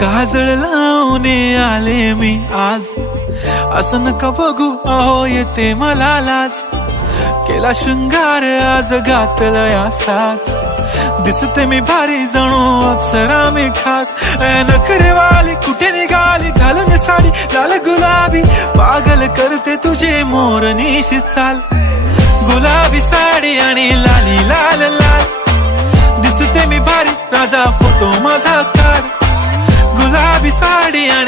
काजळ लावून आले मी आज, असं नका बघू अहो येते मला लाज. केला शृंगार आज घातलाय असाच, दिसते मी भारी जणू अप्सरा मी खास. नखरेवाली कुठे निघाली घालून साडी लाल गुलाबी, पागल करते तुझे मोरनीशी चाल. गुलाबी साडी आणि लाली लाल लाल, दिसते मी भारी राजा फोटो माझा काढ. गुलाबी साडी आणि